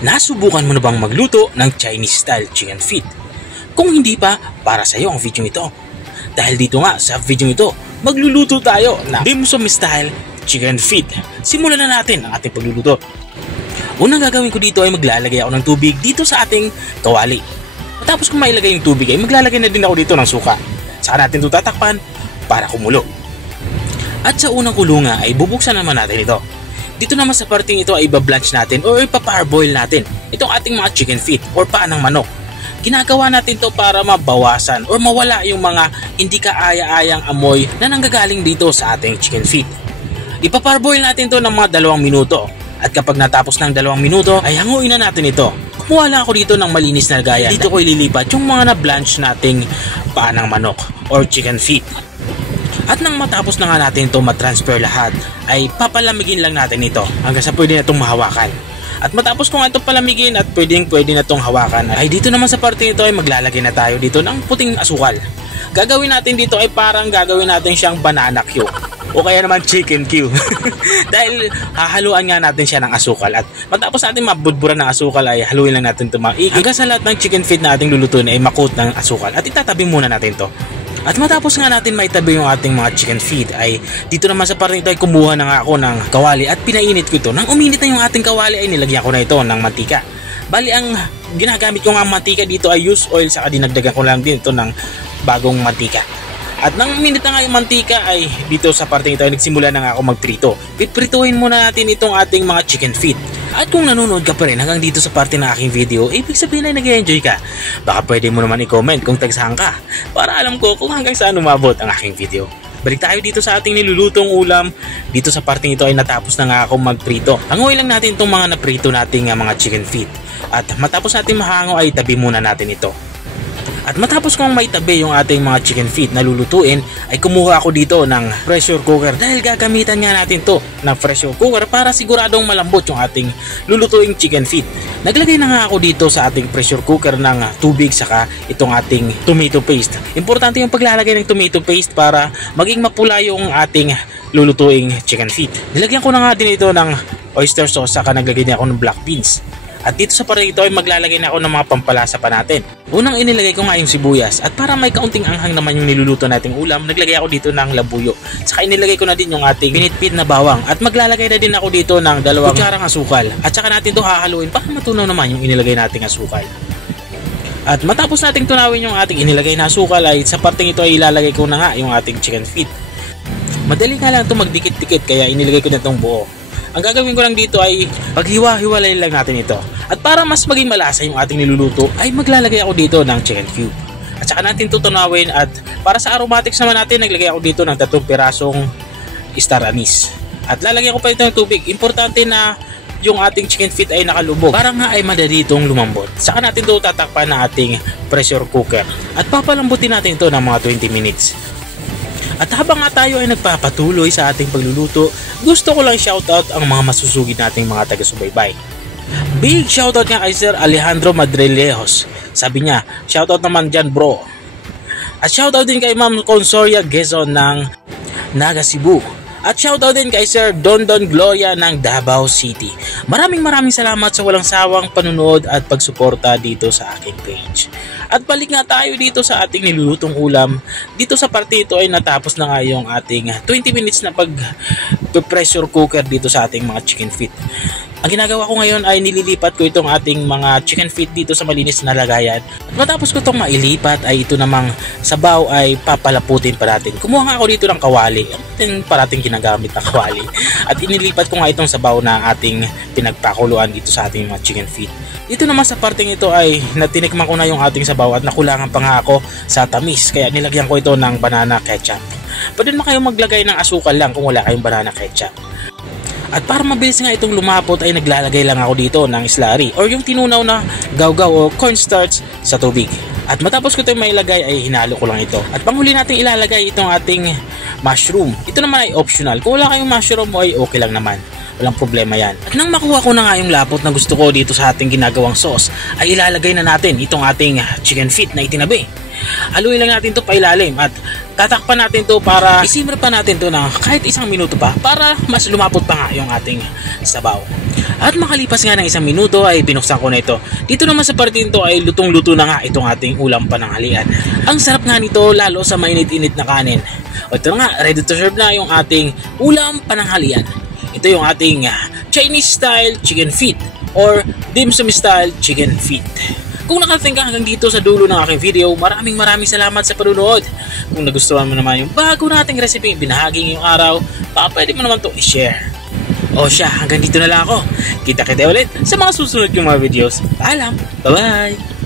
Nasubukan mo na bang magluto ng Chinese style chicken feet? Kung hindi pa, para sa iyo ang video ito. Dahil dito nga sa video ito, magluluto tayo ng dim sum style chicken feet. Simulan na natin ang ating pagluluto. Unang gagawin ko dito ay maglalagay ako ng tubig dito sa ating kawali. Matapos kong mailagay yung tubig ay maglalagay na din ako dito ng suka. Saka natin ito tatakpan para kumulo. At sa unang kulunga ay bubuksan naman natin ito. Dito naman sa parting ito ay ibablanch natin o ipaparboil natin itong ating mga chicken feet or paa ng manok. Ginagawa natin to para mabawasan or mawala yung mga hindi kaaya-ayang amoy na nanggagaling dito sa ating chicken feet. Ipaparboil natin to ng mga 2 minuto at kapag natapos ng 2 minuto ay hanguin na natin ito. Kumuha lang ako dito ng malinis na lagayan. Dito ko ililipat yung mga na-blanch nating paa ng manok or chicken feet. At nang matapos na nga natin ito matransfer lahat, ay papalamigin lang natin ito hanggang sa pwede na itong mahawakan. At matapos ko nga itong palamigin at pwede na itong hawakan, ay dito naman sa parte nito ay maglalagay na tayo dito ng puting asukal. Gagawin natin dito ay parang gagawin natin siyang banana Q o kaya naman chicken Q. Dahil hahaluan nga natin siya ng asukal at matapos natin mabudburan ng asukal ay haluin lang natin ito hanggang sa lahat ng chicken feet na ating lulutuin ay makot ng asukal at itatabi muna natin to. At matapos nga natin maitabi yung ating mga chicken feet ay dito naman sa parte nito ay kumuha na nga ako ng kawali at pinainit ko ito. Nang uminit na yung ating kawali ay nilagyan ko na ito ng mantika. Bali ang ginagamit ko nga mantika dito ay used oil saka dinagdagan ko lang din ito ng bagong mantika. At nang uminit na nga yung mantika ay dito sa parte nito ay nagsimula na nga ako magprito. Piprituhin muna natin itong ating mga chicken feet. At kung nanonood ka pa rin hanggang dito sa parte ng aking video, ibig sabihin ay nag-enjoy ka. Baka pwede mo naman i-comment kung tagsahan ka para alam ko kung hanggang saan umabot ang aking video. Balik tayo dito sa ating nilulutong ulam. Dito sa parte nito ay natapos na nga ako magprito. Hanguin lang natin itong mga naprito nating mga chicken feet. At matapos natin mahango ay tabi muna natin ito. At matapos kong maitabi yung ating mga chicken feet na lulutuin ay kumuha ako dito ng pressure cooker dahil gagamitan nga natin to ng pressure cooker para siguradong malambot yung ating lulutuing chicken feet. Naglagay na nga ako dito sa ating pressure cooker ng tubig saka itong ating tomato paste. Importante yung paglalagay ng tomato paste para maging mapula yung ating lulutuing chicken feet. Nilagyan ko na nga din ito ng oyster sauce saka naglagay din ako ng black beans. At dito sa parte ito ay maglalagay na ako ng mga pampalasa pa natin. Unang inilagay ko nga yung sibuyas at para may kaunting anghang naman yung niluluto nating ulam, naglagay ako dito ng labuyo. Saka inilagay ko na din yung ating pinitpit na bawang at maglalagay na din ako dito ng 2 kutsarang asukal. At saka natin ito hahaluin para matunaw naman yung inilagay nating asukal. At matapos nating tunawin yung ating inilagay na asukal ay sa parteng ito ay ilalagay ko na nga yung ating chicken feet. Madali nga lang ito magdikit-dikit kaya inilagay ko na itong buo. Ang gagawin ko lang dito ay paghiwa-hiwalay lang natin ito. At para mas maging malasa yung ating niluluto ay maglalagay ako dito ng chicken cube. At saka natin tutunawin at para sa aromatics naman natin naglagay ako dito ng 3 pirasong star anise. At lalagyan ko pa ito ng tubig. Importante na yung ating chicken feet ay nakalubog para nga ay madali itong lumambot. Saka natin ito tatakpan ng ating pressure cooker. At papalambutin natin ito ng mga 20 minutes. At habang nga tayo ay nagpapatuloy sa ating pagluluto, gusto ko lang shoutout ang mga masusugid nating mga taga-subaybay. Big shoutout nga kay Sir Alejandro Madrilejos. Sabi niya, shoutout naman dyan bro. At shoutout din kay Ma'am Consoria Gezon ng Naga Cebu. At shoutout din kay Sir Dondon Gloria ng Davao City. Maraming salamat sa walang sawang panunood at pagsuporta dito sa aking page. At balik nga tayo dito sa ating nilulutong ulam. Dito sa parte ito ay natapos na nga yung ating 20 minutes na pag-pressure cooker dito sa ating mga chicken feet. Ang ginagawa ko ngayon ay nililipat ko itong ating mga chicken feet dito sa malinis na lagayan. At matapos ko itong mailipat ay ito namang sabaw ay papalaputin pa natin. Kumuha nga ako dito ng kawali. Ang parating ginagamit na kawali. At inilipat ko nga itong sabaw na ating pinagpakuluan dito sa ating mga chicken feet. Dito naman sa parteng ito ay natinikman ko na yung ating sabaw at nakulangan pa nga ako sa tamis. Kaya nilagyan ko ito ng banana ketchup. Pwede naman kayong maglagay ng asukal lang kung wala kayong banana ketchup. At para mabilis nga itong lumapot ay naglalagay lang ako dito ng slurry or yung tinunaw na gawgaw o cornstarch sa tubig. At matapos ko ito mailagay ay hinalo ko lang ito. At panghuli natin ilalagay itong ating mushroom. Ito naman ay optional. Kung wala kayong mushroom ay okay lang naman. Walang problema yan. At nang makuha ko na nga yung lapot na gusto ko dito sa ating ginagawang sauce ay ilalagay na natin itong ating chicken feet na itinabi. haluin lang natin to pailalim at tatakpan natin to para isimmer pa natin to ng kahit 1 minuto pa para mas lumapot pa nga yung ating sabaw. At makalipas nga ng 1 minuto ay binuksan ko na ito. Dito naman sa parte nito ay lutong-luto na nga itong ating ulam pananghalian. Ang sarap nga nito lalo sa mainit-init na kanin. O ito nga, ready to serve na yung ating ulam pananghalian. Ito yung ating Chinese style chicken feet or dim sum style chicken feet. Kung nakarating ka hanggang dito sa dulo ng aking video, maraming salamat sa panunood. Kung nagustuhan mo naman yung bago nating recipe binahagi ngayong araw, baka pwede mo naman to i-share. O siya, hanggang dito na lang ako. Kita-kita ulit sa mga susunod yung mga videos. Paalam! Bye-bye!